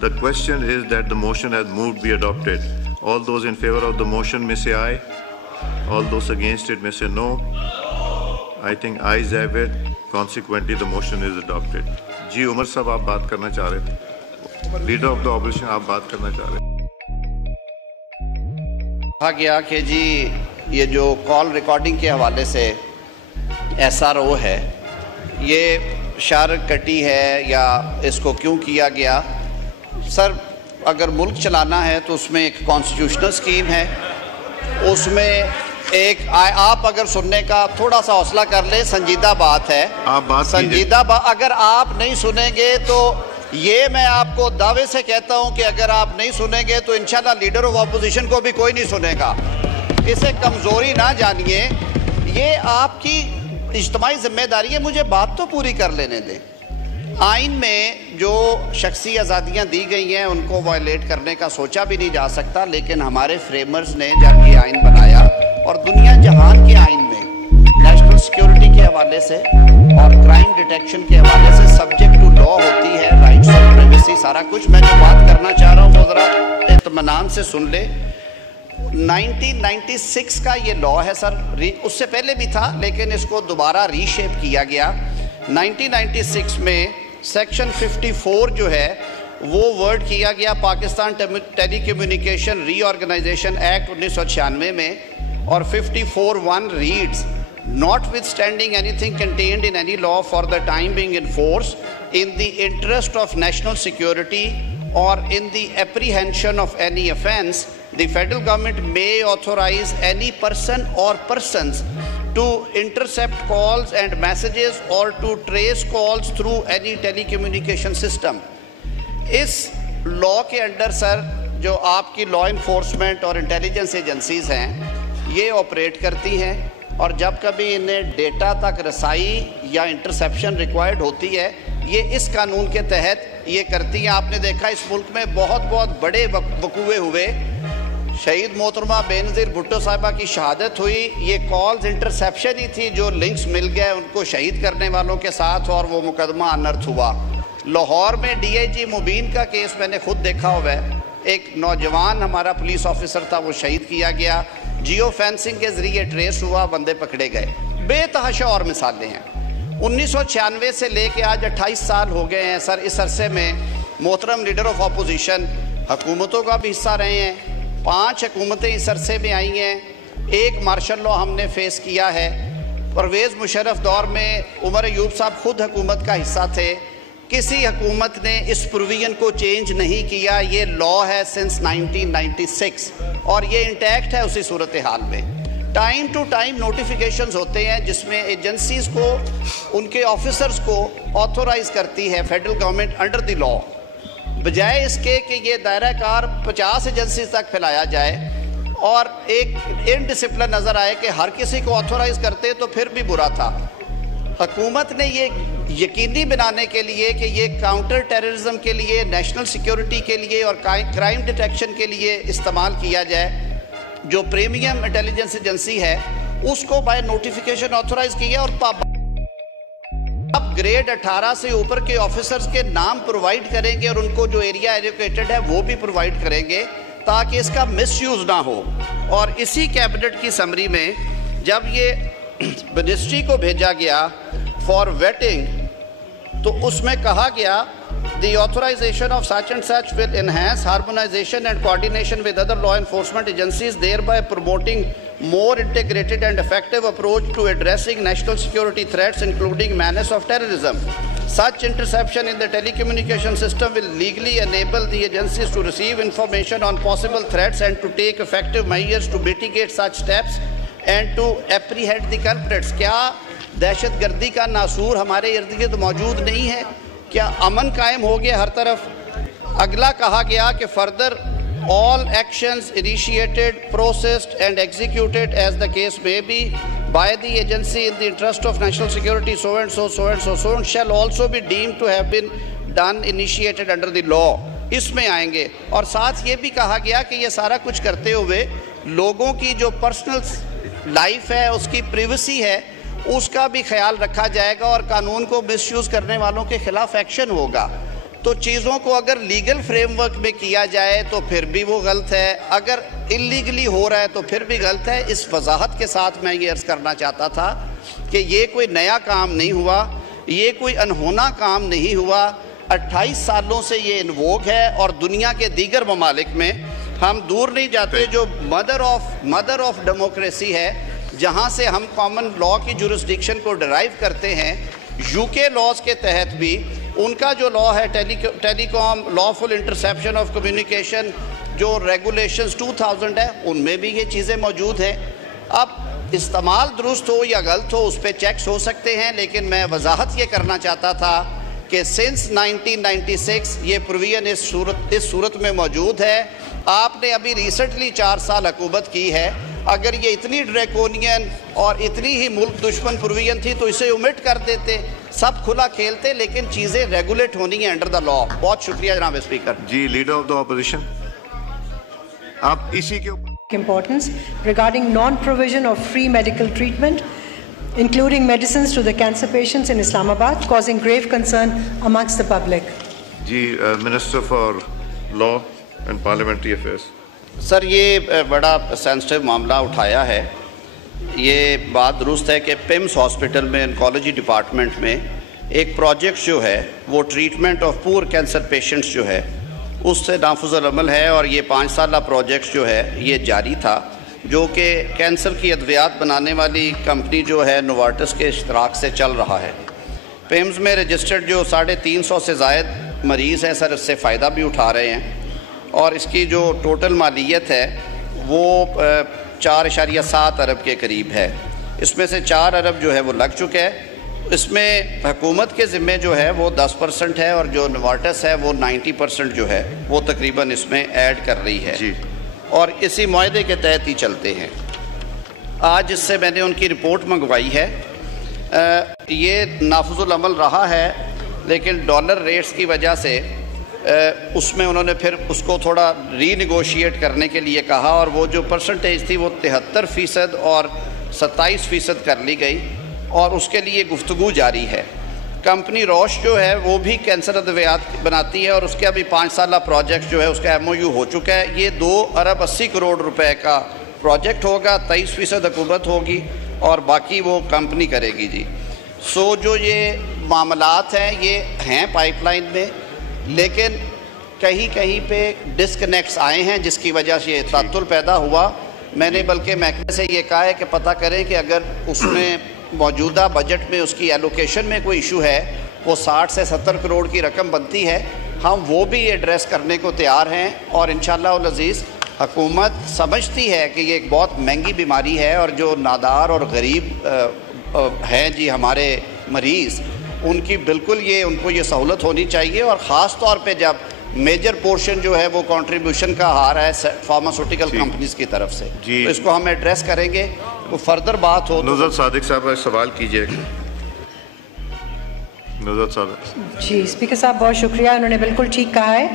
The question is that the motion has moved be adopted. All those in favor of the motion may say aye. All those against it may say no. I think ayes have it. Consequently, the motion is adopted. جی عمر صاحب آپ بات کرنا چاہ رہے تھے. Leader of the opposition آپ بات کرنا چاہ رہے تھے. کہا گیا کہ جی یہ جو کال ریکارڈنگ کے حوالے سے SRO ہے یہ شارک کٹی ہے یا اس کو کیوں کیا گیا. سر اگر ملک چلانا ہے تو اس میں ایک کانسٹیٹیوشنل سکیم ہے, اس میں ایک آپ اگر سننے کا تھوڑا سا حوصلہ کر لیں, سنجیدہ بات ہے, سنجیدہ بات. اگر آپ نہیں سنیں گے تو یہ میں آپ کو دعوے سے کہتا ہوں کہ اگر آپ نہیں سنیں گے تو انشاءاللہ لیڈر آف اپوزیشن کو بھی کوئی نہیں سنے گا. اسے کمزوری نہ جانیے, یہ آپ کی اجتماعی ذمہ داری ہے. مجھے بات تو پوری کر لینے دیں. آئین میں جو شخصی آزادیاں دی گئی ہیں ان کو وائلیٹ کرنے کا سوچا بھی نہیں جا سکتا, لیکن ہمارے فریمرز نے جب یہ آئین بنایا اور دنیا جہان کے آئین میں نیشنل سیکیورٹی کے حوالے سے اور کرائم ڈیٹیکشن کے حوالے سے سبجیکٹ ٹو لا ہوتی ہے, رائٹس آف پرائیویسی, سارا کچھ. میں جو بات کرنا چاہ رہا ہوں وہ ذرا اطمینان سے سن لے. 1996 کا یہ لا ہے سر, اس سے پہلے بھی تھا لیکن اس کو دوبارہ ری شیپ کیا گیا. 1996 میں سیکشن 54 جو ہے وہ ورڈ کیا گیا پاکستان ٹیلی کمیونیکیشن ری آرگنائزیشن ایکٹ 1996 میں, اور 54(1) reads, notwithstanding anything contained in any law for the time being in force, in the interest of national security or in the apprehension of any offence, the federal government may authorize any person or persons to intercept calls and messages or to trace calls through any telecommunication system. اس لا کے under سر جو آپ کی law enforcement اور intelligence agencies ہیں یہ operate کرتی ہیں, اور جب کبھی انہیں ڈیٹا تک رسائی یا انٹرسیپشن ریکوائرڈ ہوتی ہے یہ اس قانون کے تحت یہ کرتی ہیں. آپ نے دیکھا اس ملک میں بہت بڑے وقوعے ہوئے. شہید محترمہ بے نظیر بھٹو صاحبہ کی شہادت ہوئی, یہ کالز انٹرسیپشن ہی تھی, جو لنکس مل گئے ان کو شہید کرنے والوں کے ساتھ اور وہ مقدمہ انرتھ ہوا. لاہور میں DIG مبین کا کیس میں نے خود دیکھا ہوا ہے, ایک نوجوان ہمارا پولیس آفیسر تھا, وہ شہید کیا گیا, جیو فینسنگ کے ذریعے ٹریس ہوا, بندے پکڑے گئے. بے تحاشا اور مثالیں ہیں. 1996 سے لے کے آج 28 سال ہو گئے ہیں سر. اس عرصے میں محترم لیڈر آف اپوزیشن حکومتوں کا بھی حصہ رہے ہیں, 5 حکومتیں اس عرصے میں آئی ہیں, ایک مارشل لا ہم نے فیس کیا ہے. پرویز مشرف دور میں عمر ایوب صاحب خود حکومت کا حصہ تھے, کسی حکومت نے اس پروویژن کو چینج نہیں کیا. یہ لا ہے سنس 1996 اور یہ انٹیکٹ ہے اسی صورتحال میں. ٹائم ٹو ٹائم نوٹیفیکیشنز ہوتے ہیں جس میں ایجنسیز کو ان کے آفیسرز کو آتھورائز کرتی ہے فیڈرل گورنمنٹ انڈر دی لا, بجائے اس کے کہ یہ دائرہ کار 50 ایجنسیز تک پھیلایا جائے اور ایک انڈسپلن نظر آئے کہ ہر کسی کو آتھورائز کرتے تو پھر بھی برا تھا. حکومت نے یہ یقینی بنانے کے لیے کہ یہ کاؤنٹر ٹیررزم کے لیے, نیشنل سیکیورٹی کے لیے اور کرائم ڈیٹیکشن کے لیے استعمال کیا جائے, جو پریمیم انٹیلیجنس ایجنسی ہے اس کو بائی نوٹیفیکیشن آتھورائز کیا, اور اب گریڈ 18 سے اوپر کے آفیسرز کے نام پرووائڈ کریں گے اور ان کو جو ایریا ایلوکیٹڈ ہے وہ بھی پرووائڈ کریں گے تاکہ اس کا مس یوز نہ ہو. اور اسی کیبنٹ کی سمری میں جب یہ منسٹری کو بھیجا گیا فار ویٹنگ تو اس میں کہا گیا the authorization of such and such will enhance harmonization and coordination with other law enforcement agencies, thereby promoting more integrated and effective approach to addressing national security threats including menace of terrorism. Such interception in the telecommunication system will legally enable the agencies to receive information on possible threats and to take effective measures to mitigate such steps and to apprehend the culprits. کیا دہشت گردی کا ناسور ہمارے ارد گرد موجود نہیں ہے؟ کیا امن قائم ہو گیا ہر طرف؟ اگلا کہا گیا کہ further all actions initiated, processed and executed as the case may be by the agency in the interest of national security so and so, so and so, so and shall also be deemed to have been done, initiated under the law. اس میں آئیں گے. اور ساتھ یہ بھی کہا گیا کہ یہ سارا کچھ کرتے ہوئے لوگوں کی جو پرسنل لائف ہے, اس کی پریویسی ہے, اس کا بھی خیال رکھا جائے گا اور قانون کو مس یوز کرنے والوں کے خلاف ایکشن ہوگا. تو چیزوں کو اگر لیگل فریم ورک میں کیا جائے تو پھر بھی وہ غلط ہے, اگر انلیگلی ہو رہا ہے تو پھر بھی غلط ہے. اس وضاحت کے ساتھ میں یہ عرض کرنا چاہتا تھا کہ یہ کوئی نیا کام نہیں ہوا, یہ کوئی انہونا کام نہیں ہوا. 28 سالوں سے یہ ان ووگ ہے, اور دنیا کے دیگر ممالک میں ہم دور نہیں جاتے, جو مدر آف ڈیموکریسی ہے, جہاں سے ہم کامن لا کی جورسڈکشن کو ڈرائیو کرتے ہیں. یو کے لاز کے تحت بھی ان کا جو لا ہے ٹیلی کام لافل انٹرسیپشن آف کمیونیکیشن, جو ریگولیشنز 2000 ہے, ان میں بھی یہ چیزیں موجود ہیں. اب استعمال درست ہو یا غلط ہو اس پہ چیکس ہو سکتے ہیں, لیکن میں وضاحت یہ کرنا چاہتا تھا کہ سنس 1996 یہ پروویژن اس صورت میں موجود ہے. آپ نے ابھی ریسنٹلی 4 سال حکومت کی ہے, اگر یہ اتنی ڈریکونین اور اتنی ہی ملک دشمن پروویژن تھی تو اسے اومٹ کر دیتے, سب کھلا کھیلتے, لیکن چیزیں ریگولیٹ ہونی ہیں انڈر دا لا. بہت شکریہ جناب اسپیکر. جی لیڈر آف دا اپوزیشن, آپ اسی کے اوپر importance regarding non-provision of free medical treatment, including medicines to the cancer patients in Islamabad, causing grave concern amongst the public. جی minister for law and parliamentary affairs. Sir یہ بڑا sensitive معاملہ اٹھایا ہے. یہ بات درست ہے کہ پیمس ہاسپٹل میں انکالوجی ڈپارٹمنٹ میں ایک پروجیکٹ جو ہے وہ treatment of poor cancer patients جو ہے اس سے نافذ العمل ہے, اور یہ 5 سالہ پروجیکٹ جو ہے یہ جاری تھا, جو کہ کینسر کی ادویات بنانے والی کمپنی جو ہے نوارٹس کے اشتراک سے چل رہا ہے. پیمز میں رجسٹرڈ جو 350 سے زائد مریض ہیں سر اس سے فائدہ بھی اٹھا رہے ہیں, اور اس کی جو ٹوٹل مالیت ہے وہ 4.7 ارب کے قریب ہے. اس میں سے 4 ارب جو ہے وہ لگ چکا ہے. اس میں حکومت کے ذمے جو ہے وہ 10% ہے, اور جو نوارٹس ہے وہ 90% جو ہے وہ تقریباً اس میں ایڈ کر رہی ہے, اور اسی معاہدے کے تحت ہی چلتے ہیں. آج اس سے میں نے ان کی رپورٹ منگوائی ہے. یہ نافذ العمل رہا ہے, لیکن ڈالر ریٹس کی وجہ سے اس میں انہوں نے پھر اس کو تھوڑا ری نیگوشیٹ کرنے کے لیے کہا, اور وہ جو پرسنٹیج تھی وہ 73% اور 27% کر لی گئی, اور اس کے لیے گفتگو جاری ہے. کمپنی روش جو ہے وہ بھی کینسر ادویات بناتی ہے, اور اس کا بھی 5 سالہ پروجیکٹ جو ہے اس کا MOU ہو چکا ہے. یہ 2 ارب 80 کروڑ روپے کا پروجیکٹ ہوگا, 23% حکومت ہوگی اور باقی وہ کمپنی کرے گی. جی سو جو یہ معاملات ہیں یہ ہیں پائپ لائن میں, لیکن کہیں پہ ڈسکنیکٹس آئے ہیں جس کی وجہ سے یہ تعطل پیدا ہوا. میں نے بلکہ محکمے سے یہ کہا ہے کہ پتہ کریں کہ اگر اس میں موجودہ بجٹ میں اس کی ایلوکیشن میں کوئی ایشو ہے, وہ 60 سے 70 کروڑ کی رقم بنتی ہے, ہم وہ بھی ایڈریس کرنے کو تیار ہیں. اور انشاءاللہ العزیز حکومت سمجھتی ہے کہ یہ ایک بہت مہنگی بیماری ہے, اور جو نادار اور غریب ہیں جی ہمارے مریض, ان کی بالکل ان کو یہ سہولت ہونی چاہیے. اور خاص طور پہ جب میجر پورشن جو ہے وہ کنٹریبیوشن کا آ رہا ہے فارماسیوٹیکل کمپنیز کی طرف سے, تو اس کو ہم ایڈریس کریں گے. وہ فردر بات ہو. نظر صادق صاحب سوال کیجیے. نظر صادق. جی اسپیکر صاحب بہت شکریہ, انہوں نے بالکل ٹھیک کہا ہے.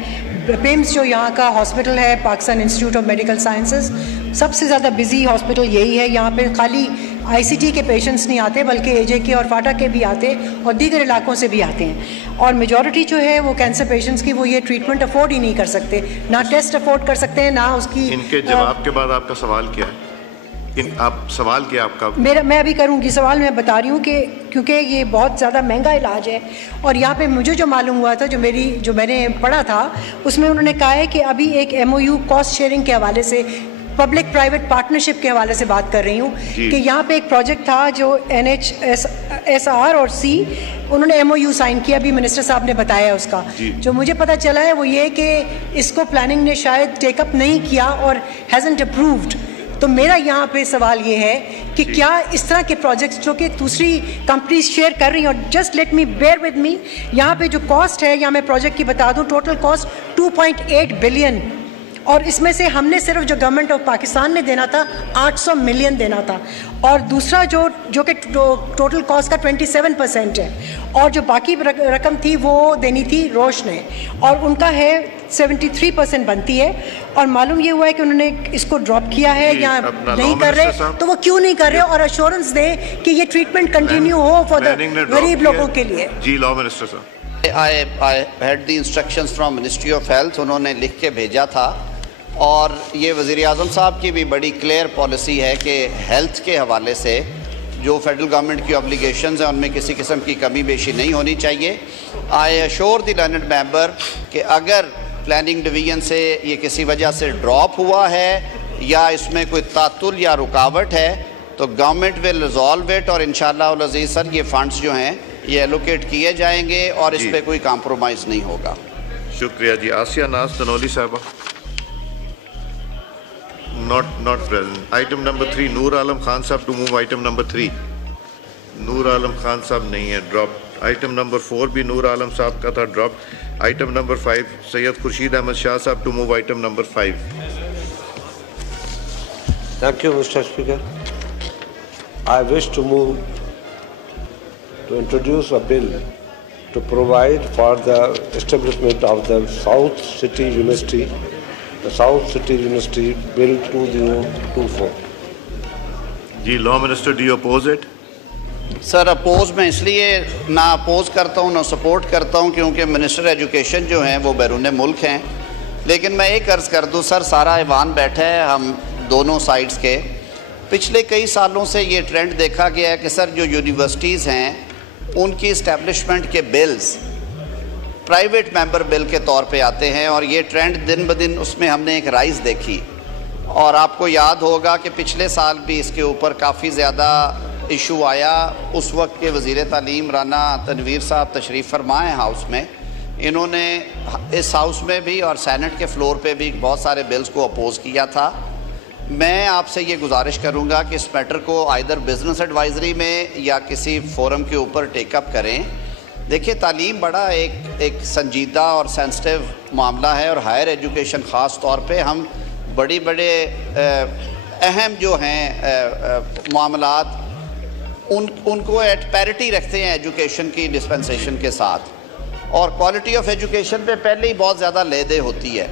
پیمز جو یہاں کا ہاسپٹل ہے Pakistan Institute of Medical Sciences, سب سے زیادہ بزی ہاسپٹل یہی ہے. یہاں پہ خالی ICT کے پیشنٹس نہیں آتے بلکہ AJ کے اور فاٹا کے بھی آتے, اور دیگر علاقوں سے بھی آتے ہیں. اور میجورٹی جو ہے وہ کینسر پیشنٹس کی وہ یہ ٹریٹمنٹ افورڈ ہی نہیں کر سکتے, نہ ٹیسٹ افورڈ کر سکتے ہیں, نہ اس کی. ان کے جواب کے بعد آپ کا سوال کیا ہے؟ آپ سوال کیا آپ کا؟ میں ابھی کروں گی سوال. میں بتا رہی ہوں کہ کیونکہ یہ بہت زیادہ مہنگا علاج ہے, اور یہاں پہ مجھے جو معلوم ہوا تھا جو میں نے پڑھا تھا اس میں انہوں نے کہا ہے کہ ابھی ایک MOU کاسٹ شیئرنگ کے حوالے سے, پبلک پرائیویٹ پارٹنرشپ کے حوالے سے بات کر رہی ہوں کہ یہاں پہ ایک پروجیکٹ تھا جو NHSR اور C انہوں نے MOU سائن کیا, ابھی منسٹر صاحب نے بتایا اس کا. جو مجھے پتہ چلا ہے وہ یہ کہ اس کو پلاننگ نے شاید ٹیک اپ نہیں کیا اور ہیزنٹ اپرووڈ. تو میرا یہاں پہ سوال یہ ہے کہ کیا اس طرح کے پروجیکٹس جو کہ دوسری کمپنیز شیئر کر رہی ہیں, اور just let me bear with me, یہاں پہ جو کاسٹ ہے, یہاں میں پروجیکٹ کی بتا دوں, ٹوٹل کاسٹ 2.8 بلین, اور اس میں سے ہم نے صرف جو گورنمنٹ آف پاکستان نے دینا تھا 800 ملین دینا تھا, اور دوسرا جو کہ ٹوٹل کاسٹ کا 27% ہے, اور جو باقی رقم تھی وہ دینی تھی روش نے, اور ان کا ہے 73% بنتی ہے. اور معلوم یہ ہوا ہے کہ انہوں نے اس کو ڈراپ کیا ہے یا نہیں کر رہے, تو وہ کیوں نہیں کر رہے, اور ایشورنس دیں کہ یہ treatment continue who for the غریب لوگوں کے لیے. جی لا منسٹر صاحب. I had the instructions from Ministry of Health, انہوں نے لکھ کے بھیجا تھا, اور یہ وزیر اعظم صاحب کی بھی بڑی کلیئر پالیسی ہے کہ ہیلتھ کے حوالے سے جو فیڈرل گورنمنٹ کی اوبلیگیشنز ہیں ان میں کسی قسم کی کمی بیشی نہیں ہونی چاہیے. آئی ایشور دی لرنڈ ممبر کہ اگر پلاننگ ڈویژن سے یہ کسی وجہ سے ڈراپ ہوا ہے یا اس میں کوئی تعطل یا رکاوٹ ہے تو گورنمنٹ ول ریزالو اٹ, اور انشاءاللہ العزیز سر یہ فنڈز جو ہیں یہ ایلوکیٹ کیے جائیں گے اور اس پہ کوئی کمپرومائز نہیں ہوگا. شکریہ جی. آسیہ ناز تنولی صاحبہ not present. Item number 3, نور عالم خان صاحب to move item number 3. نور عالم خان صاحب نہیں ہے, dropped. Item number 4 بھی نور عالم صاحب کا تھا, dropped. Item number 5, سید خورشید احمد شاہ صاحب to move item number 5. Thank you, Mr. Speaker. I wish to move to introduce a bill to provide for the establishment of the South City University, the South City University Bill 2024. جی law minister, do you oppose it? Sir oppose میں اس لیے نہ oppose کرتا ہوں نہ support کرتا ہوں کیونکہ منسٹر ایجوکیشن جو ہیں وہ بیرون ملک ہیں, لیکن میں ایک عرض کر دوں سر, سارا ایوان بیٹھا ہے ہم دونوں سائڈز کے. پچھلے کئی سالوں سے یہ ٹرینڈ دیکھا گیا ہے کہ سر جو یونیورسٹیز ہیں ان کی اسٹیبلشمنٹ کے بلز پرائیویٹ ممبر بل کے طور پہ آتے ہیں, اور یہ ٹرینڈ دن بدن اس میں ہم نے ایک رائز دیکھی. اور آپ کو یاد ہوگا کہ پچھلے سال بھی اس کے اوپر کافی زیادہ ایشو آیا. اس وقت کے وزیر تعلیم رانا تنویر صاحب تشریف فرما ہیں ہاؤس میں, انہوں نے اس ہاؤس میں بھی اور سینٹ کے فلور پہ بھی بہت سارے بلز کو اپوز کیا تھا. میں آپ سے یہ گزارش کروں گا کہ اس میٹر کو آئیدر بزنس ایڈوائزری میں یا کسی فورم کے اوپر ٹیک اپ کریں. دیکھیے تعلیم بڑا ایک سنجیدہ اور سینسٹیو معاملہ ہے, اور ہائر ایجوکیشن خاص طور پہ ہم بڑے اہم جو ہیں معاملات ان کو ایٹ پیرٹی رکھتے ہیں ایجوکیشن کی ڈسپنسیشن کے ساتھ, اور کوالٹی آف ایجوکیشن پہ پہلے ہی بہت زیادہ لے دے ہوتی ہے.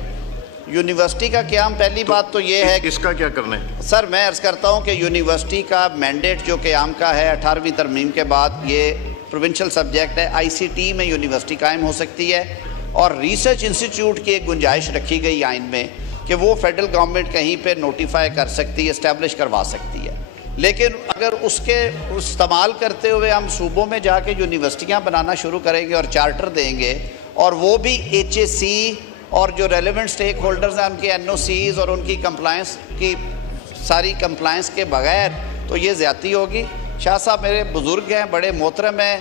یونیورسٹی کا قیام, پہلی بات تو یہ ہے اس کا کیا کرنا ہے سر, میں عرض کرتا ہوں کہ یونیورسٹی کا مینڈیٹ جو قیام کا ہے 18ویں ترمیم کے بعد یہ پروونشل سبجیکٹ ہے. آئی سی ٹی میں یونیورسٹی قائم ہو سکتی ہے, اور ریسرچ انسٹیٹیوٹ کی ایک گنجائش رکھی گئی آئین میں کہ وہ فیڈرل گورنمنٹ کہیں پہ نوٹیفائی کر سکتی ہے, اسٹیبلش کروا سکتی ہے. لیکن اگر اس کے استعمال کرتے ہوئے ہم صوبوں میں جا کے یونیورسٹیاں بنانا شروع کریں گے اور چارٹر دیں گے, اور وہ بھی ایچ اے سی اور جو ریلیونٹ سٹیک ہولڈرز ہیں ان کے این او سیز اور ان کی کمپلائنس کی ساری کمپلائنس کے بغیر, تو یہ زیادتی ہوگی. شاہ صاحب میرے بزرگ ہیں, بڑے محترم ہیں,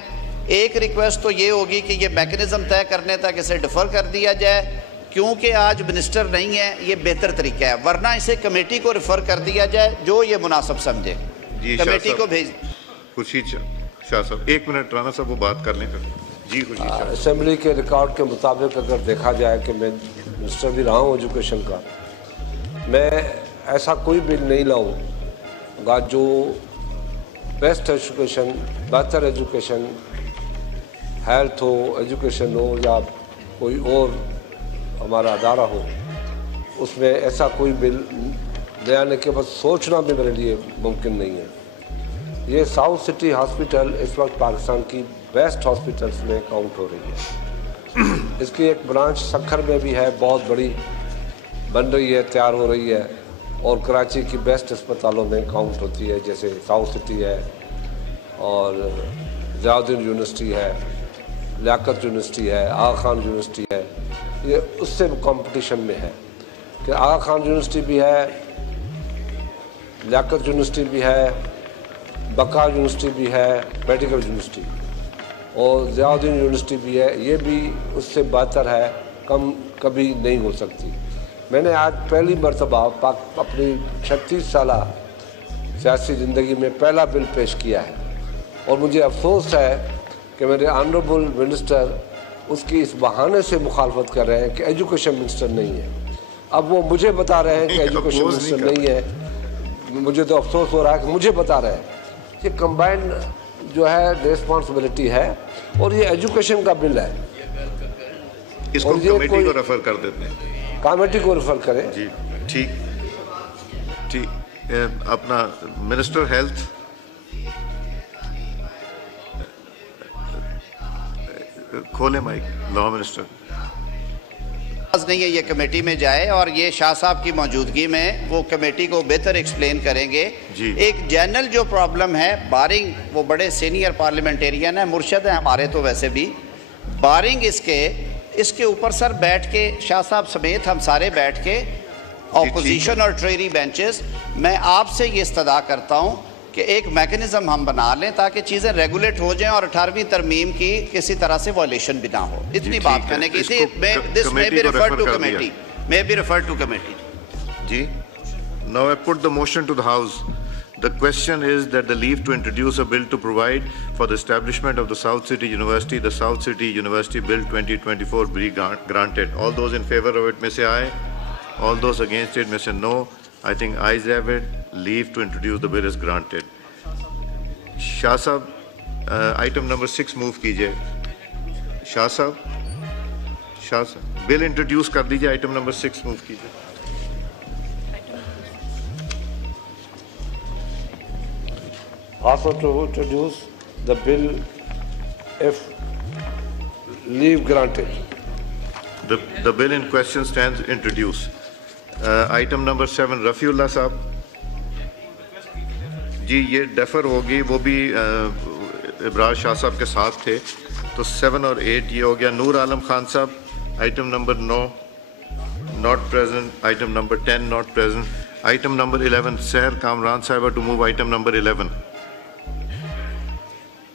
ایک ریکویسٹ تو یہ ہوگی کہ یہ میکنزم طے کرنے تک اسے ڈیفر کر دیا جائے, کیونکہ آج منسٹر نہیں ہے, یہ بہتر طریقہ ہے, ورنہ اسے کمیٹی کو ریفر کر دیا جائے جو یہ مناسب سمجھے. جی کمیٹی کو بھیج. خورشید شاہ صاحب, ایک منٹ رانا صاحب وہ بات کر لیں. جی خورشید شاہ. اسمبلی کے ریکارڈ کے مطابق اگر دیکھا جائے کہ میں منسٹر بھی رہا ہوں ایجوکیشن کا, میں ایسا کوئی بل نہیں لاؤں گا جو بیسٹ ایجوکیشن, بہتر ایجوکیشن, ہیلتھ ہو, ایجوکیشن ہو یا کوئی اور ہمارا ادارہ ہو, اس میں ایسا کوئی بل لے آنے کے بعد سوچنا بھی میرے لیے ممکن نہیں ہے. یہ ساؤتھ سٹی ہاسپٹل اس وقت پاکستان کی بیسٹ ہاسپٹلس میں کاؤنٹ ہو رہی ہے. اس کی ایک برانچ سکھر میں بھی ہے, بہت بڑی بن رہی ہے, تیار ہو رہی ہے, اور کراچی کی بیسٹ اسپتالوں میں کاؤنٹ ہوتی ہے, جیسے ساؤتھ سٹی ہے اور ضیاء الدین یونیورسٹی ہے, لیاقت یونیورسٹی ہے, آغا خان یونیورسٹی ہے. یہ اس سے کمپٹیشن میں ہے کہ آغا خان یونیورسٹی بھی ہے, لیاقت یونیورسٹی بھی ہے, بقا یونیورسٹی بھی ہے, میڈیکل یونیورسٹی, اور ضیاء الدین یونیورسٹی بھی ہے. یہ بھی اس سے بہتر ہے, کم کبھی نہیں ہو سکتی. میں نے آج پہلی مرتبہ اپنی 36 سالہ سیاسی زندگی میں پہلا بل پیش کیا ہے, اور مجھے افسوس ہے کہ میرے آنریبل منسٹر اس کی اس بہانے سے مخالفت کر رہے ہیں کہ ایجوکیشن منسٹر نہیں ہے. اب وہ مجھے بتا رہے ہیں کہ ایجوکیشن منسٹر نہیں ہے, مجھے تو افسوس ہو رہا ہے کہ مجھے بتا رہے ہیں. یہ کمبائنڈ جو ہے ریسپانسبلٹی ہے, اور یہ ایجوکیشن کا بل ہے. اس کو کمیٹی کو ریفر کر دیتے ہیں, کمیٹی کو ریفر کریں. جی ٹھیک. اپنا منسٹر ہیلتھ کھولیں مائک. لا منسٹر نہیں ہے یہ کمیٹی میں جائے اور یہ شاہ صاحب کی موجودگی میں وہ کمیٹی کو بہتر ایکسپلین کریں گے. ایک جنرل جو پرابلم ہے بارنگ, وہ بڑے سینئر پارلیمنٹیرین ہیں, مرشد ہیں ہمارے تو ویسے بھی, بارنگ اس کے اوپر سر بیٹھ کے شاہ صاحب سمیت ہم سارے بیٹھ کے اپوزیشن اور ٹریری بینچز, میں آپ سے یہ استدعا کرتا ہوں کہ ایک میکنزم ہم بنا لیں تاکہ چیزیں ریگولیٹ ہو جائیں اور 18ویں ترمیم کی کسی طرح سے وائلیشن بھی نہ ہو. اتنی بات کرنے کی تھی. This may be referred to committee. May be referred to committee. G. Now I put the motion to the House. The question is that the leave to introduce a bill to provide for the establishment of the South City University, the South City University Bill 2024 be granted. All those in favor of it may say aye. All those against it may say no. I think ayes have it. Leave to introduce the bill is granted. Shah Sahab, item number 6 move کیجئے. Shah Sahab, bill introduce کر دیجئے. Item number 6 move کیجئے. Also to introduce the bill if leave granted. The bill in question stands introduced. Item number 7, Rafi اللہ صاحب. جی یہ defer ہوگی, وہ بھی ابراز شاہ صاحب کے ساتھ تھے, تو 7 اور 8 یہ ہو گیا. نور عالم خان صاحب, item number 9 not present. Item number 10 not present. Item number 11, Seher Kamran Sahiba to move item number 11.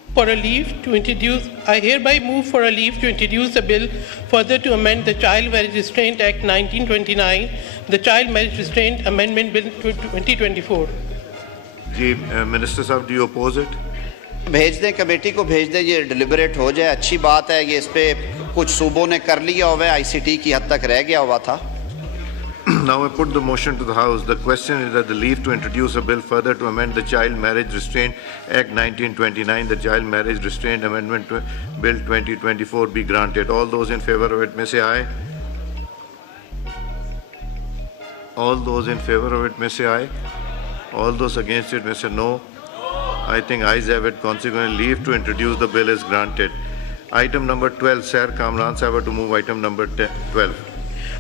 For a leave to introduce, I hereby move for a leave to introduce a bill further to amend the Child Marriage Restraint Act 1929, the Child Marriage Restraint Amendment Bill 2024. G minister صاحب, do you oppose it? بھیج دیں, committee کو بھیج دیں, یہ deliberate ہو جائے. اچھی بات ہے, یہ اس پہ کچھ صوبوں نے کر لیا ہوا ہے, آئی سی ٹی کی حد تک رہ گیا ہوا تھا. Now I put the motion to the House. The question is that the leave to introduce a bill further to amend the Child Marriage Restraint Act 1929, the Child Marriage Restraint Amendment Bill 2024 be granted. All those in favor of it may say aye. All those in favor of it may say aye. All those against it may say no. I think ayes have it. Consequently, leave to introduce the bill is granted. Item number 12, Seher Kamran Sahiba to move item number 12.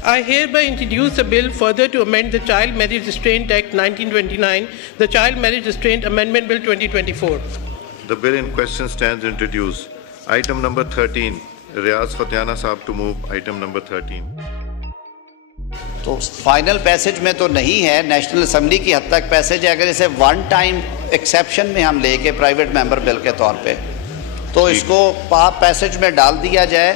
I hereby introduce a bill further to amend the Child Marriage Restraint Act 1929, the Child Marriage Restraint Amendment Bill 2024. The bill in question stands introduced. Item number 13, Riaz Fathiana Sahab to move item number 13. تو final passage میں تو نہیں ہے, national assembly کی حد تک passage ہے. اگر اسے ون ٹائم ایکسیپشن میں ہم لے کے پرائیویٹ ممبر بل کے طور پہ, تو اس کو پیسج میں ڈال دیا جائے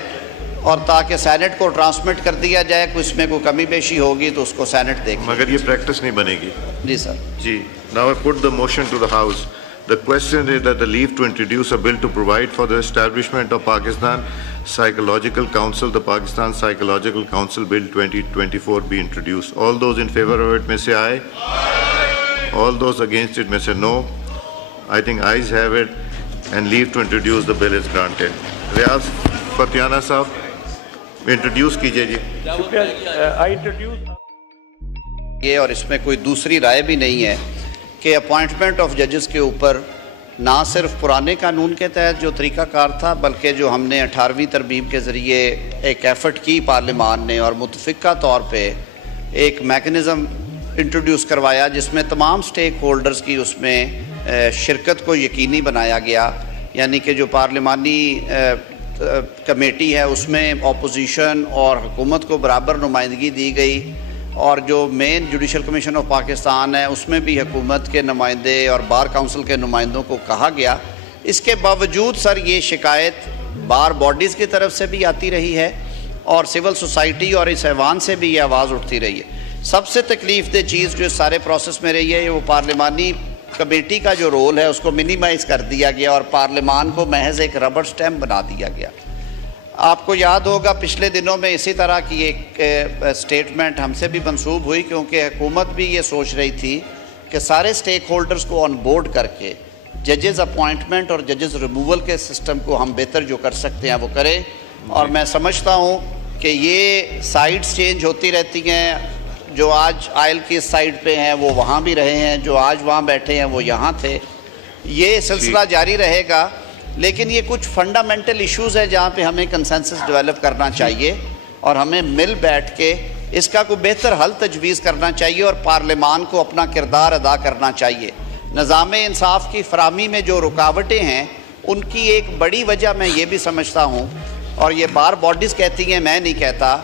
اور تاکہ سینٹ کو ٹرانسمٹ کر دیا جائے. اس میں کوئی کمی بیشی ہوگی تو اس کو سینٹ دیکھے. مگر یہ پریکٹس نہیں بنے گی. جی سر. جی. Now I put the motion to the House. The question is that the leave to introduce a bill to provide for the establishment of Pakistan Psychological Council, the Pakistan Psychological Council Bill 2024 be introduced. All those in favor of it may say aye. Aye. All those against it may say no. I think ayes have it and leave to introduce the bill is granted. Riaz Fathiana Sahab, introduce کیجئے جی. I introduce. یہ اور اس میں کوئی دوسری رائے بھی نہیں ہے کہ اپوائنٹمنٹ آف ججز کے اوپر نہ صرف پرانے قانون کے تحت جو طریقہ کار تھا, بلکہ جو ہم نے 18ویں ترمیم کے ذریعے ایک ایفرٹ کی پارلیمان نے اور متفقہ طور پہ ایک میکنزم انٹروڈیوس کروایا جس میں تمام سٹیک ہولڈرز کی اس میں شرکت کو یقینی بنایا گیا. یعنی کہ جو پارلیمانی کمیٹی ہے اس میں اپوزیشن اور حکومت کو برابر نمائندگی دی گئی, اور جو مین جوڈیشل کمیشن آف پاکستان ہے اس میں بھی حکومت کے نمائندے اور بار کونسل کے نمائندوں کو کہا گیا. اس کے باوجود سر یہ شکایت بار باڈیز کی طرف سے بھی آتی رہی ہے اور سول سوسائٹی اور اس ایوان سے بھی یہ آواز اٹھتی رہی ہے. سب سے تکلیف دہ چیز جو اس سارے پروسیس میں رہی ہے وہ پارلیمانی کمیٹی کا جو رول ہے اس کو منیمائز کر دیا گیا اور پارلیمان کو محض ایک ربڑ سٹیمپ بنا دیا گیا. آپ کو یاد ہوگا پچھلے دنوں میں اسی طرح کی ایک سٹیٹمنٹ ہم سے بھی منسوب ہوئی, کیونکہ حکومت بھی یہ سوچ رہی تھی کہ سارے سٹیک ہولڈرز کو آن بورڈ کر کے ججز اپوائنٹمنٹ اور ججز ریموول کے سسٹم کو ہم بہتر جو کر سکتے ہیں وہ کریں. اور میں سمجھتا ہوں کہ یہ سائڈز چینج ہوتی رہتی ہیں, جو آج آئل کی سائڈ پہ ہیں وہ وہاں بھی رہے ہیں, جو آج وہاں بیٹھے ہیں وہ یہاں تھے. یہ سلسلہ جاری رہے گا لیکن یہ کچھ فنڈامنٹل ایشوز ہے جہاں پہ ہمیں کنسنسس ڈیولپ کرنا چاہیے اور ہمیں مل بیٹھ کے اس کا کوئی بہتر حل تجویز کرنا چاہیے اور پارلیمان کو اپنا کردار ادا کرنا چاہیے. نظام انصاف کی فراہمی میں جو رکاوٹیں ہیں ان کی ایک بڑی وجہ میں یہ بھی سمجھتا ہوں, اور یہ بار باڈیز کہتی ہیں, میں نہیں کہتا,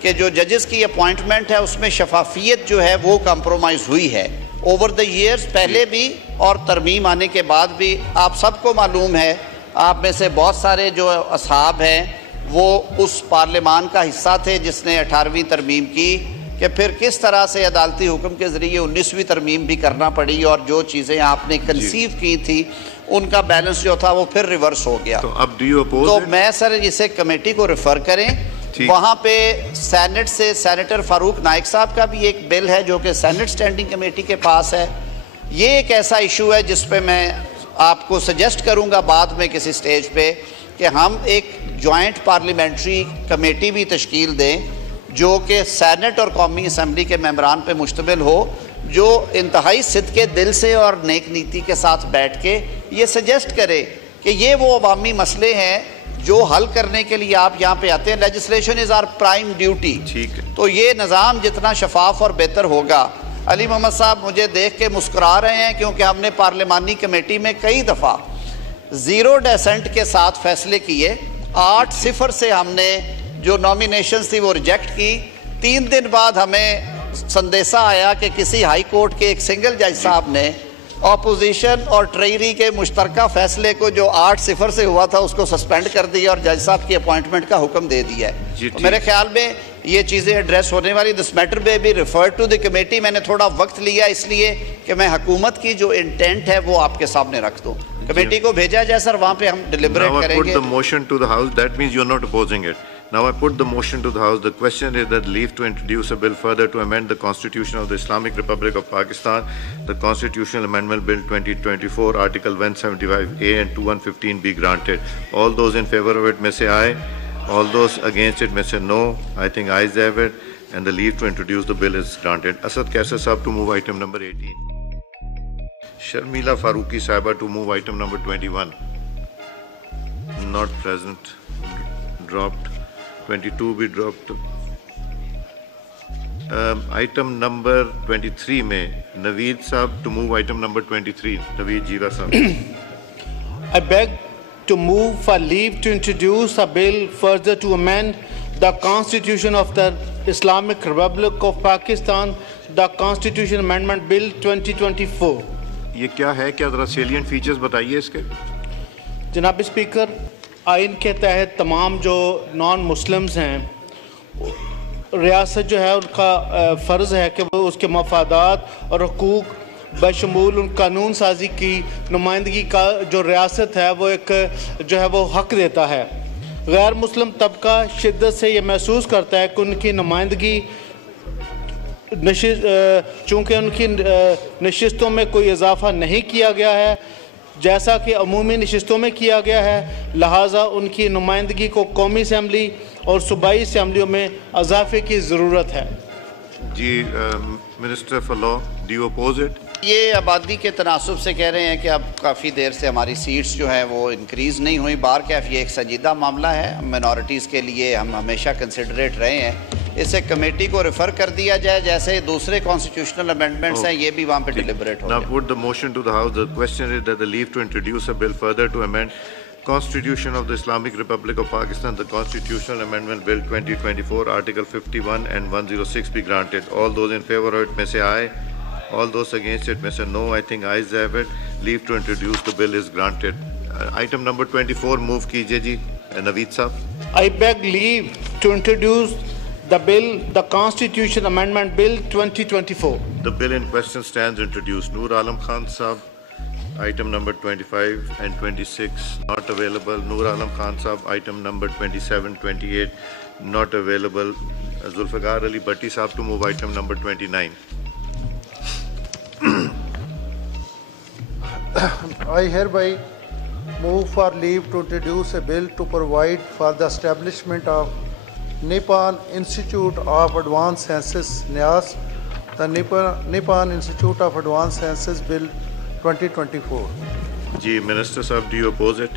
کہ جو ججز کی اپوائنٹمنٹ ہے اس میں شفافیت جو ہے وہ کمپرومائز ہوئی ہے اوور دا ایئرز, پہلے بھی اور ترمیم آنے کے بعد بھی. آپ سب کو معلوم ہے, آپ میں سے بہت سارے جو اصحاب ہیں وہ اس پارلیمان کا حصہ تھے جس نے 18ویں ترمیم کی, کہ پھر کس طرح سے عدالتی حکم کے ذریعے 19ویں ترمیم بھی کرنا پڑی اور جو چیزیں آپ نے کنسیو کی تھی ان کا بیلنس جو تھا وہ پھر ریورس ہو گیا. تو میں سر اسے کمیٹی کو ریفر کریں, وہاں پہ سینٹ سے سینیٹر فاروق نائک صاحب کا بھی ایک بل ہے جو کہ سینٹ سٹینڈنگ کمیٹی کے پاس ہے. یہ ایک ایسا ایشو ہے جس پہ میں آپ کو سجیسٹ کروں گا بعد میں کسی سٹیج پہ کہ ہم ایک جوائنٹ پارلیمنٹری کمیٹی بھی تشکیل دیں جو کہ سینٹ اور قومی اسمبلی کے ممبران پہ مشتمل ہو, جو انتہائی صدقے دل سے اور نیک نیتی کے ساتھ بیٹھ کے یہ سجیسٹ کرے کہ یہ وہ عوامی مسئلے ہیں جو حل کرنے کے لیے آپ یہاں پہ آتے ہیں. Legislation is our prime duty. تو یہ نظام جتنا شفاف اور بہتر ہوگا. علی محمد صاحب مجھے دیکھ کے مسکرا رہے ہیں کیونکہ ہم نے پارلیمانی کمیٹی میں کئی دفعہ 0 ڈیسنٹ کے ساتھ فیصلے کیے. 8-0 سے ہم نے جو نامینیشنز تھی وہ ریجیکٹ کی. 3 دن بعد ہمیں سندیسہ آیا کہ کسی ہائی کورٹ کے ایک سنگل جج صاحب نے اپوزیشن اور ٹریری کے مشترکہ فیصلے کو جو 8-0 سے ہوا تھا اس کو سسپینڈ کر دیا اور جج صاحب کی اپوائنٹمنٹ کا حکم دے دیا ہے. میرے خیال میں یہ چیزیں ایڈریس ہونے والی. دس میٹر میں بھی ریفر ٹو دی کمیٹی. میں نے تھوڑا وقت لیا اس لیے کہ میں حکومت کی جو انٹینٹ ہے وہ آپ کے سامنے رکھ دوں. کمیٹی کو بھیجا جائے سر, وہاں پہ ہم ڈیلیبریٹ کریں گے. Now I put the motion to the House. That means you're not opposing it. Now I put the motion to the House. The question is that leave to introduce a bill further to amend the Constitution of the Islamic Republic of Pakistan, the Constitutional Amendment Bill 2024, Article 175A and 2115 be granted. All those in favor of it may say aye. All those against it may say no. I think ayes have it, and the leave to introduce the bill is granted. Asad Kaisar Sahab to move item number 18. Sharmila Faruqi Sahiba to move item number 21. Not present. Dropped. 22 be dropped. Item number 23 mein Naveed Sahab to move item number 23. Naveed Jiva Sahab. I beg to move for leave to introduce a bill further to amend the Constitution of the Islamic Republic of Pakistan, the Constitution Amendment Bill 2024. یہ کیا ہے, کیا ذرا salient features بتائیے اس کے. جناب speaker, آئین کے تحت تمام جو نان مسلمز ہیں ریاست جو ہے ان کا فرض ہے کہ وہ اس کے مفادات اور حقوق بشمول ان قانون سازی کی نمائندگی کا جو ریاست ہے وہ ایک جو ہے وہ حق دیتا ہے. غیر مسلم طبقہ شدت سے یہ محسوس کرتا ہے کہ ان کی نمائندگی چونکہ ان کی نشستوں میں کوئی اضافہ نہیں کیا گیا ہے جیسا کہ عمومی نشستوں میں کیا گیا ہے, لہٰذا ان کی نمائندگی کو قومی اسمبلی اور صوبائی اسمبلیوں میں اضافے کی ضرورت ہے. جی minister for law, do you oppose it? یہ آبادی کے تناسب سے کہہ رہے ہیں کہ اب کافی دیر سے ہماری سیٹس جو ہیں وہ انکریز نہیں ہوئی. بار کیف یہ ایک سنجیدہ معاملہ ہے, منورٹیز کے لیے ہم ہمیشہ کنسیڈریٹ رہے ہیں. اسے کمیٹی کو ریفر کر دیا جائے جیسے دوسرے کانسٹیٹیوشنل امینڈمنٹس ہیں, یہ بھی وہاں پہ ڈیلیبریٹ ہو جائے. Now put the motion to the House. The question is that the leave to introduce a bill further to amend Constitution of the Islamic Republic of Pakistan, the Constitutional Amendment Bill 2024, Article 51 and 106 be granted. All those in favor of it may say aye. All those against it may say no. I think ayes have it. Leave to introduce the bill is granted. Item number 24 move kijiye ji, Naveed Sahab. I beg leave to introduce the bill, the Constitution Amendment Bill 2024. The bill in question stands introduced. Noor Alam Khan Sahab, item number 25 and 26 not available. Noor Alam Khan Sahab, item number 27, 28 not available. Zulfikar Ali Bhatti Sahab to move item number 29. I hereby move for leave to introduce a bill to provide for the establishment of Nippon Institute of Advanced Sciences (NIAS), the Nippon Institute of Advanced Sciences Bill 2024. Ji, Minister Sahab, do you oppose it?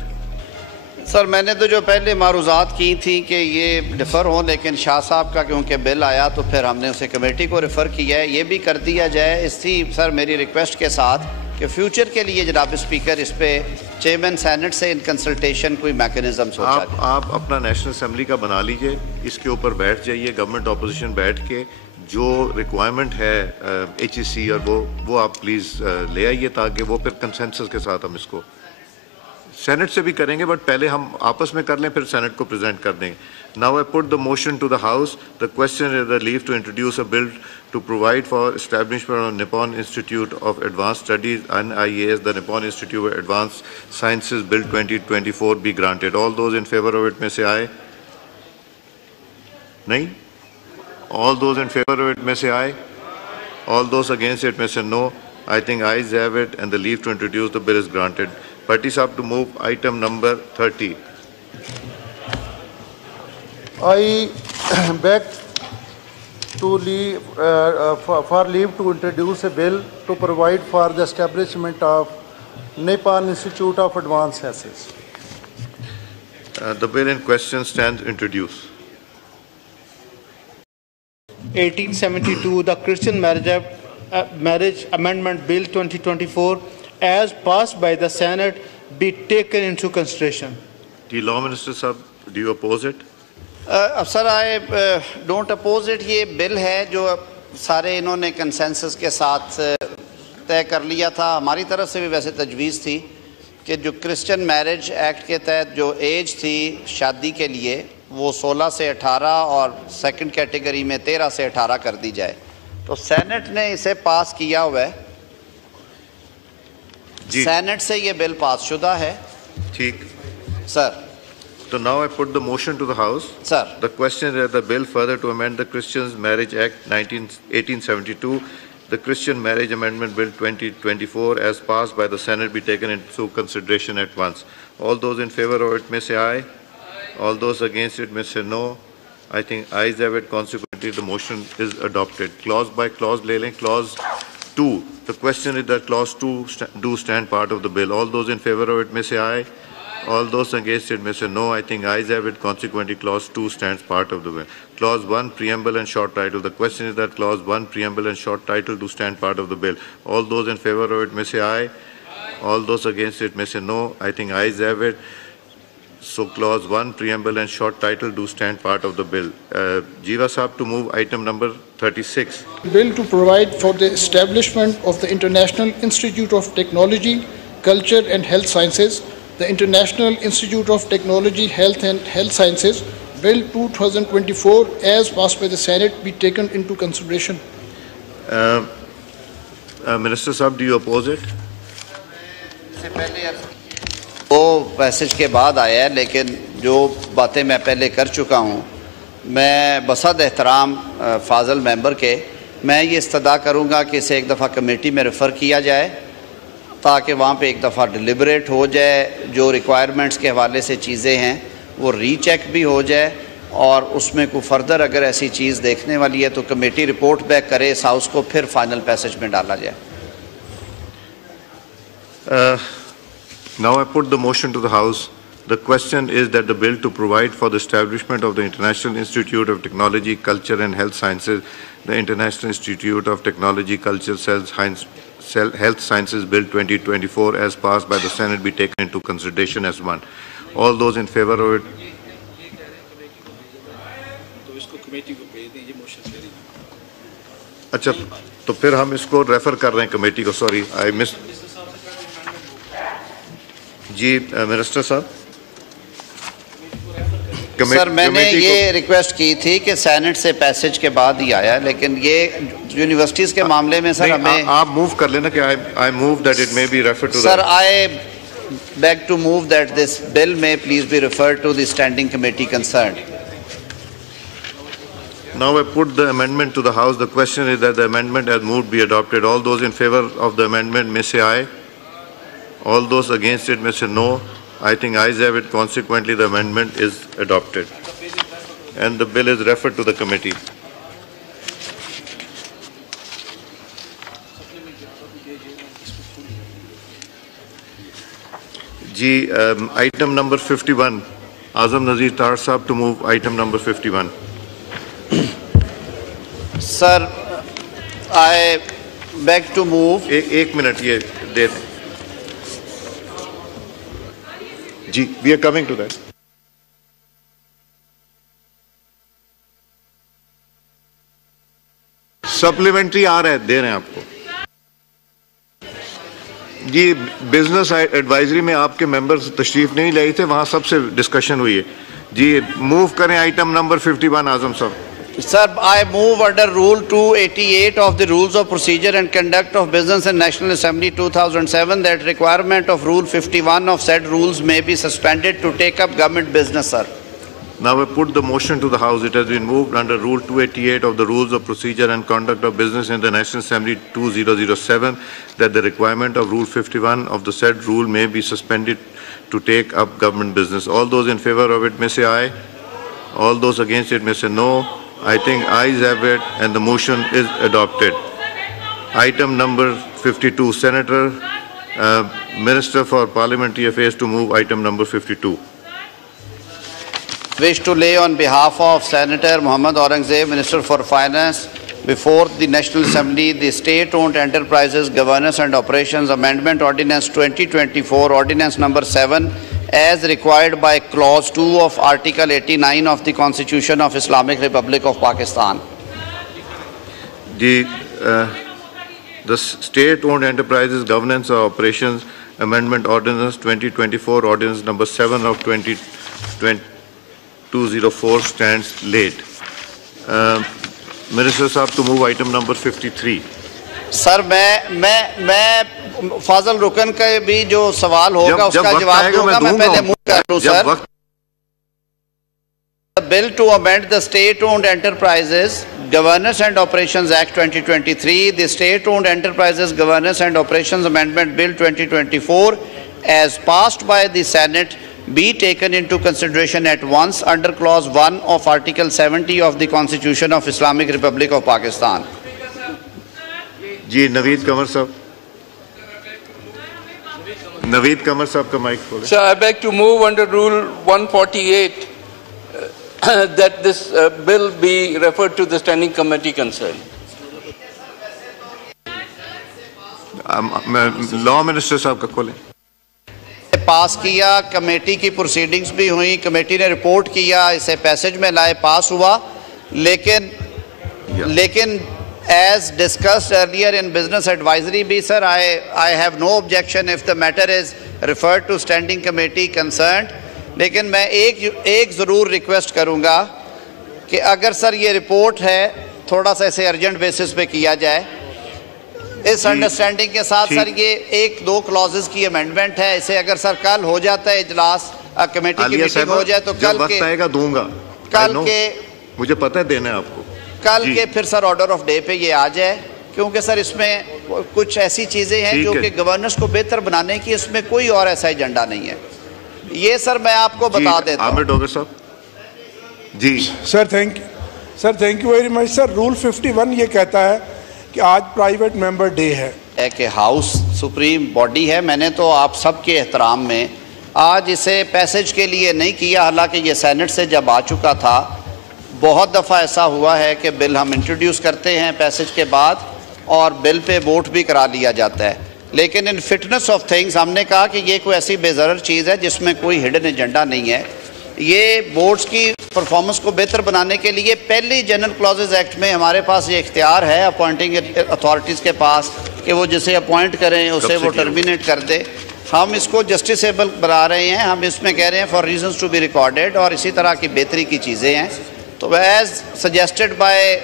سر میں نے تو جو پہلے معروضات کی تھی کہ یہ defer ہوں، لیکن شاہ صاحب کا کیونکہ بل آیا تو پھر ہم نے اسے کمیٹی کو ریفر کیا ہے، یہ بھی کر دیا جائے۔ اس تھی سر میری ریکویسٹ کے ساتھ کہ فیوچر کے لیے جناب اسپیکر اس پہ چیئرمین سینٹ سے ان کنسلٹیشن کوئی میکنزم سوچا جائے۔ آپ اپنا نیشنل اسمبلی کا بنا لیجئے، اس کے اوپر بیٹھ جائیے، گورنمنٹ اپوزیشن بیٹھ کے جو ریکوائرمنٹ ہے ایچ ای سی اور وہ آپ پلیز لے آئیے، تاکہ وہ پھر کنسنسس کے ساتھ ہم اس کو سینٹ سے بھی کریں گے، بٹ پہلے ہم آپس میں کر لیں پھر سینٹ کو پریزنٹ کر دیں گے۔ Now I put the motion to the House. The question is the leave to introduce a bill to provide for establishment of Nippon Institute of Advanced Studies, NIAS, the Nippon Institute of Advanced Sciences Bill 2024 be granted. All those in favor of it may say aye. Nahi? All those in favor of it may say aye. All those against it may say no. I think ayes have it and the leave to introduce the bill is granted. Party Sahab to move item number 30. I beg to leave, for leave to introduce a bill to provide for the establishment of Nippon Institute of Advanced Sciences. The bill in question stands introduced. 1872, the Christian Marriage Amendment Bill 2024, as passed by the Senate, be taken into consideration. The Law Minister Sahab, do you oppose it? Sir I don't oppose it. یہ bill ہے جو سارے انہوں نے consensus کے ساتھ طے کر لیا تھا۔ ہماری طرف سے بھی ویسے تجویز تھی کہ جو کرسچن میرج ایکٹ کے تحت جو ایج تھی شادی کے لیے وہ 16 سے 18 اور سیکنڈ کیٹیگری میں 13 سے 18 کر دی جائے، تو سینٹ نے اسے پاس کیا ہوا ہے۔ سینٹ سے یہ بل پاس شدہ ہے۔ ٹھیک سر۔ So now I put the motion to the House. Sir. The question is that the bill further to amend the Christians Marriage Act 1872, the Christian Marriage Amendment Bill 2024 as passed by the Senate be taken into consideration at once. All those in favor of it may say aye. All those against it may say no. I think ayes have it. Consequently, the motion is adopted. Clause by clause, le lein. Clause 2. The question is that clause 2 do stand part of the bill. All those in favor of it may say aye. All those against it may say no. I think ayes have it. Consequently, clause 2 stands part of the bill. Clause 1, preamble and short title. The question is that clause 1, preamble and short title do stand part of the bill. All those in favor of it may say aye. All those against it may say no. I think ayes have it. So clause 1, preamble and short title do stand part of the bill. Jiva Sahab to move item number 36. Bill to provide for the establishment of the International Institute of Technology, Culture and Health Sciences, the International Institute of Technology, Health and Health Sciences, Bill 2024, as passed by the Senate, be taken into consideration. Minister Sahab, do you oppose it? وہ passage کے بعد آیا ہے، لیکن جو باتیں میں پہلے کر چکا ہوں، میں بصد احترام فاضل ممبر کے میں یہ استدعا کروں گا کہ اسے ایک دفعہ کمیٹی میں ریفر کیا جائے تاکہ وہاں پہ ایک دفعہ ڈیلیبریٹ ہو جائے، جو ریکوائرمنٹس کے حوالے سے چیزیں ہیں وہ ری چیک بھی ہو جائے، اور اس میں کوئی فردر اگر ایسی چیز دیکھنے والی ہے تو کمیٹی رپورٹ بیک کرے اس ہاؤس کو، پھر فائنل پیسج میں ڈالا جائے۔ Now I put the motion to the House. The question is that the bill to provide for the establishment of the International Institute of Technology, Culture and Health Sciences, the International Institute of Technology, Culture, Health Sciences Bill 2024 as passed by the Senate be taken into consideration as one. All those in favor of it. اچھا تو پھر ہم اس کو refer کر رہے ہیں committee کو. Sorry I miss. G minister صاحب. سر میں نے یہ ریکویسٹ کی تھی کہ سینٹ سے پیسج کے بعد ہی آیا، لیکن یہ یونیورسٹیز کے معاملے میں سر ہمیں آپ موو کر لینا کہ I move that it may be referred to. Sir, I beg to move that this bill may please be referred to the standing committee concerned. Now I put the amendment to the House. The question is that the amendment as moved be adopted. All those in favor of the amendment may say aye. All those against it may say no. I think ayes have it. Consequently, the amendment is adopted. And the bill is referred to the committee. جی item number 51, Azam Nazir Tar Sahab to move item number 51. Sir, I beg to move. ایک minute یہ دے دیں. جی we are coming to that. Supplementary آ رہا ہے, دے رہے ہیں آپ کو. جی بزنس ایڈوائزری میں آپ کے ممبرز تشریف نہیں لائے تھے, وہاں سب سے ڈسکشن ہوئی ہے. جی موو کریں آئٹم نمبر 51 اعظم صاحب. Sir, I move under Rule 288 of the Rules of Procedure and Conduct of Business in National Assembly 2007 that requirement of Rule 51 of said rules may be suspended to take up government business, sir. Now I put the motion to the House. It has been moved under Rule 288 of the Rules of Procedure and Conduct of Business in the National Assembly 2007 that the requirement of Rule 51 of the said rule may be suspended to take up government business. All those in favor of it may say aye. All those against it may say no. I think ayes have it and the motion is adopted. Item number 52, Senator, Minister for Parliamentary Affairs to move item number 52. Wish to lay on behalf of Senator Muhammad Aurangzeb, Minister for Finance, before the National Assembly the State-Owned Enterprises Governance and Operations Amendment Ordinance 2024, Ordinance number 7, as required by Clause 2 of Article 89 of the Constitution of Islamic Republic of Pakistan. The State-Owned Enterprises Governance or Operations Amendment Ordinance 2024, Ordinance number 7 of 2004 stands late. Minister Sahab to move item number 53. سر میں فاضل رکن کا بھی جو سوال ہوگا اس کا جواب دوں گا. میں پہلے موو کر لوں سر. Bill to amend the State-Owned Enterprises Governance and Operations Act 2023, the State-Owned Enterprises Governance and Operations Amendment Bill 2024, as passed by the Senate, be taken into consideration at once under Clause 1 of Article 70 of the Constitution of Islamic Republic of Pakistan. جی نوید قمر صاحب. نوید قمر صاحب کا mic کھولیں. Sir, I beg to move under Rule 148 that this bill be referred to the standing committee concerned. Law minister صاحب کا کھولیں. پاس کیا, committee کی proceedings بھی ہوئیں, کمیٹی نے رپورٹ کیا, اسے پیسج میں لائے, پاس ہوا, لیکن as discussed earlier in business advisory بھی sir, I have no objection if the matter is referred to standing committee concerned. لیکن میں ایک ضرور ریکویسٹ کروں گا کہ اگر سر یہ رپورٹ ہے تھوڑا سا اسے ارجنٹ بیسس پہ کیا جائے, اس انڈرسٹینڈنگ کے ساتھ سر یہ 1-2 کلازز کی امینڈمنٹ ہے, اسے اگر سر کل ہو جاتا ہے اجلاس کمیٹی کی میٹنگ ہو جائے تو کل کے آئے گا دوں گا, مجھے پتہ ہے دینا ہے آپ کو, کل کے پھر سر آرڈر آف ڈے پہ یہ آ جائے, کیونکہ سر اس میں کچھ ایسی چیزیں ہیں جو کہ گورننس کو بہتر بنانے کی, اس میں کوئی اور ایسا ایجنڈا نہیں ہے. یہ سر میں آپ کو بتا دیتا ہوں. عامر ڈوگر صاحب. جی sir thank you very much. Sir rule 51 یہ کہتا ہے کہ آج پرائیویٹ ممبر ڈے ہے, کہ ہاؤس سپریم باڈی ہے. میں نے تو آپ سب کے احترام میں آج اسے پیسج کے لیے نہیں کیا, حالانکہ یہ سینٹ سے جب آ چکا تھا. بہت دفعہ ایسا ہوا ہے کہ بل ہم انٹروڈیوس کرتے ہیں پیسج کے بعد اور بل پہ ووٹ بھی کرا لیا جاتا ہے, لیکن ان فٹنس آف تھنگز ہم نے کہا کہ یہ کوئی ایسی بے ضرر چیز ہے جس میں کوئی ہڈن ایجنڈا نہیں ہے. یہ بورڈز کی پرفارمنس کو بہتر بنانے کے لیے پہلی جنرل کلازز ایکٹ میں ہمارے پاس یہ اختیار ہے اپوائنٹنگ اتھارٹیز کے پاس کہ وہ جسے اپوائنٹ کریں اسے وہ ٹرمینیٹ کر دے. ہم اس کو جسٹسیبل بنا رہے ہیں, ہم اس میں کہہ رہے ہیں for reasons to be recorded, اور اسی طرح کی بہتری کی چیزیں ہیں. تو as suggested by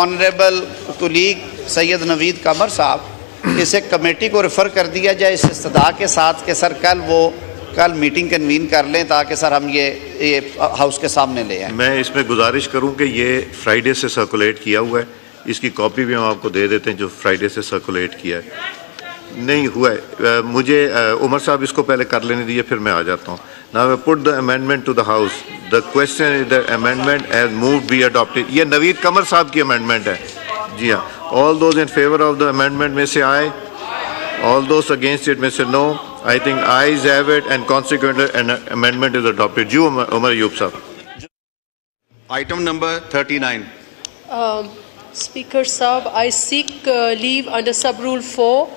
honourable colleague Syed Naveed Qamar صاحب, اسے کمیٹی کو ریفر کر دیا جائے اس استدعا کے ساتھ کہ سر کل میٹنگ کنوین کر لیں تاکہ سر ہم یہ ہاؤس کے سامنے لے آئیں. میں اس میں گزارش کروں کہ یہ فرائیڈے سے سرکولیٹ کیا ہوا ہے, اس کی کاپی بھی ہم آپ کو دے دیتے ہیں جو فرائیڈے سے سرکولیٹ کیا ہے. نہیں ہوا ہے, مجھے عمر صاحب اس کو پہلے کر لینے دیجیے پھر میں آ جاتا ہوں. Now I put the amendment to the House. The question is the amendment as moved be adopted. یہ نوید قمر صاحب کی amendment ہے. جی ہاں. All those in favor of the amendment may say aye. All those against it may say no. I think ayes have it, and consequently an amendment is adopted. You, Umar Ayub Sahab. Item number 39. Speaker Sahab, I seek leave under sub-rule 4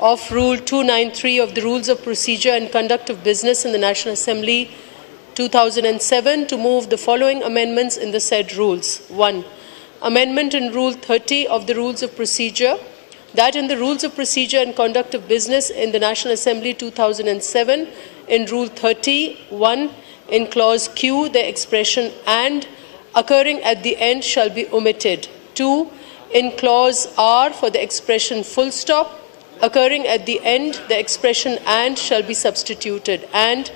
of Rule 293 of the Rules of Procedure and Conduct of Business in the National Assembly 2007 to move the following amendments in the said rules. 1. Amendment in Rule 30 of the Rules of Procedure, that in the Rules of Procedure and Conduct of Business in the National Assembly 2007, in Rule 30(1), in Clause Q, the expression "and" occurring at the end shall be omitted. 2. In Clause R, for the expression "full stop" occurring at the end, the expression "and" shall be substituted. And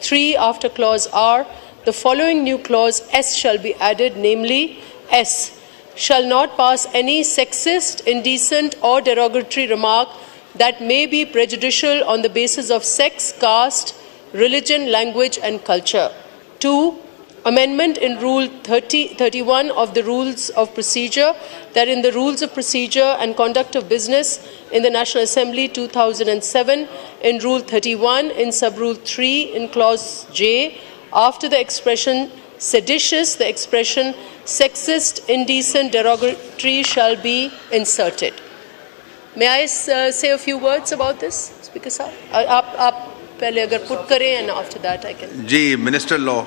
3. After Clause R, the following new clause S shall be added, namely, S shall not pass any sexist, indecent or derogatory remark that may be prejudicial on the basis of sex, caste, religion, language and culture. 2. Amendment in Rule 31 of the Rules of Procedure, that in the Rules of Procedure and Conduct of Business in the National Assembly 2007, in Rule 31, in Sub-Rule 3, in Clause J, after the expression seditious, the expression sexist, indecent, derogatory shall be inserted. May I say a few words about this, Speaker Sahab? Aap pehle agar put kare and after that I can. Ji, Minister Law.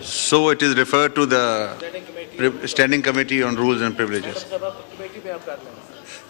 So it is referred to the Standing Committee on Rules and Privileges.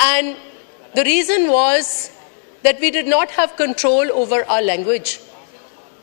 and the reason was that we did not have control over our language.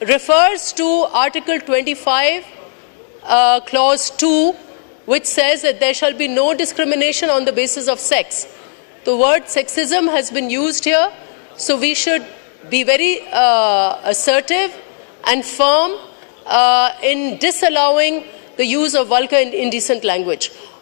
refers to Article 25, Clause 2, which says that there shall be no discrimination on the basis of sex. The word sexism has been used here, so we should be very assertive and firm in disallowing the use of vulgar and indecent language.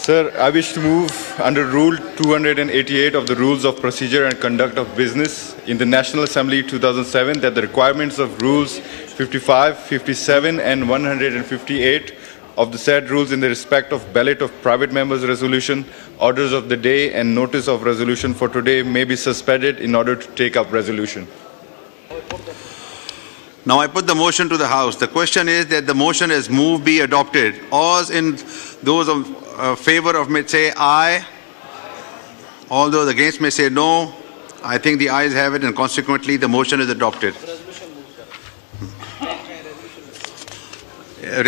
Sir, I wish to move under Rule 288 of the Rules of Procedure and Conduct of Business in the National Assembly 2007 that the requirements of Rules 55, 57 and 158 of the said rules in the respect of ballot of private members' resolution, orders of the day and notice of resolution for today may be suspended in order to take up resolution. Now I put the motion to the House. The question is that the motion as moved be adopted. All in those of favor of may say aye. All those against may say no. I think the ayes have it and consequently the motion is adopted.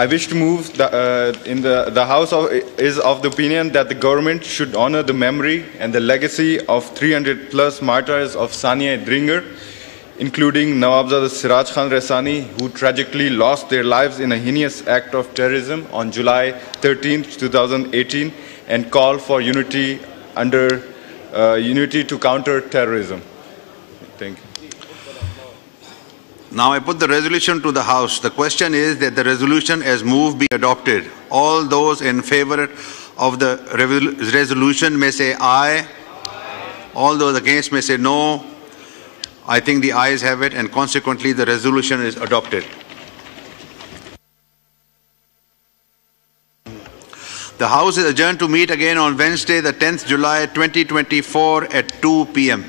I wish to move the House is of the opinion that the government should honor the memory and the legacy of 300 plus martyrs of Sania Dringer, including Nawabzada Siraj Khan Raisani, who tragically lost their lives in a heinous act of terrorism on July 13, 2018, and call for unity to counter terrorism. Thank you. Now I put the resolution to the House. The question is that the resolution as moved be adopted. All those in favor of the resolution may say aye. All those against may say no. I think the ayes have it, and consequently the resolution is adopted. The House is adjourned to meet again on Wednesday, the 10th July 2024 at 2 p.m.